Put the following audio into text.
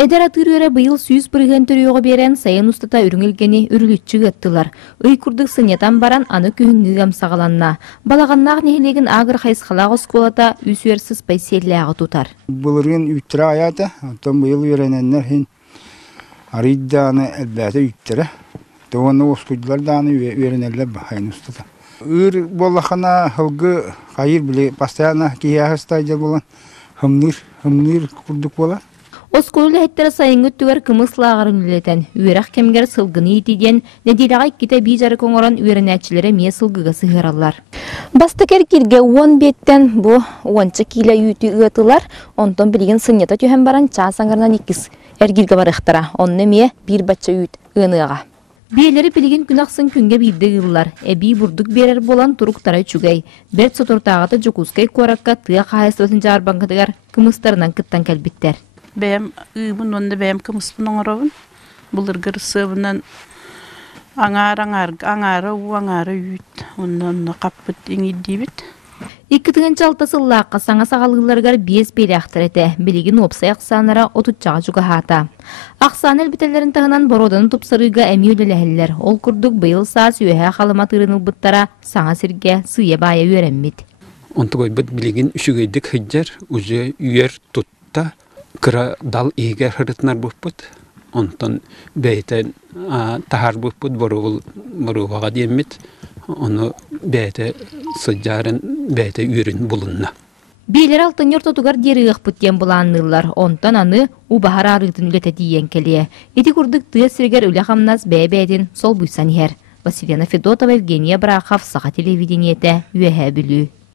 Эдер атырыра быйыл сүйіз бұрыған түріоғы берен сайын устата үріңілгені үрілітчі ғыттылар. Үй күрдік сынетан баран аны күйінгігім сағаланна. Балағаннақ нехелеген ағыр қайсқалақ осколата үйсуерсіз байселләғы тұтар. Бұлырын үттірі аяты, оттан быйыл үйрененлер хен аридданы әлбәті үттірі. Тоғаны оскудылар даны үйренелер байын устата. Үйр болақана хылғы қайыр біле постоянно кейағыстайдер болан хымныр күрдік болар. Осколы әттері сайыңғы түгер кымыслағырын үлетен, үйерақ кемгер сылғыны етеден, неделағай кете бейжары коңыран үйерінәтшілері ме сылғыға сығыралар. Бастакер кирге 10 беттен бұ 10 киле үйті ұғытылар, онтон білген сынета түйен баран часаңғырнан 2 әргірге барықтыра, онны ме бір бача үйт ұғыныға. Биелері білген күнақсын күнге бейді ғылар, әбей бұрдық берер болан тұруқтары чүгей. Берт сотортағаты жүкускай қораққа тұя қайыстысын жарбанғыдығар кымыстарынан кыттан кәлбеттер. Бәм үйбін, онда бәм кымыспын оңырауын. Бұлыр ғырсыбынан аңары үйт, онда қаппыт еңедей біт. 2-6 сыллаққа саңа сағалғыларғар 5 бері ақтыр әті, білеген опсай ақсанара отутчаға жүгі хата. Ақсан әлбітелерін тағынан бороданы тұпсырыға әмі өлеләхілер. Ол күрдік бұйыл саас үйәе қалыма тырыныл бұттара саңа сірге сүйе бая үйерәммет. Онты көйбіт білеген үшігейдік хыджар үзе үйер тұтта кыра дал егер хырытнар бұппыт. Онтан бәйтен тахар бұппыт боруғаға деймет. Onu bəyətə sıccarın bəyətə ürün bulunna. Beyler altın yurtotugar deri ıqpıtyen bulanırlar. Ondan anı ubahar arıtın ülete diyen keliye. Eti kurduk tıya sirger öyle hamnaz bəyətin sol buysan yer. Vasilyana Fedotova, Evgeniya Brakov, Sağa televideniyete, üyehe bülü.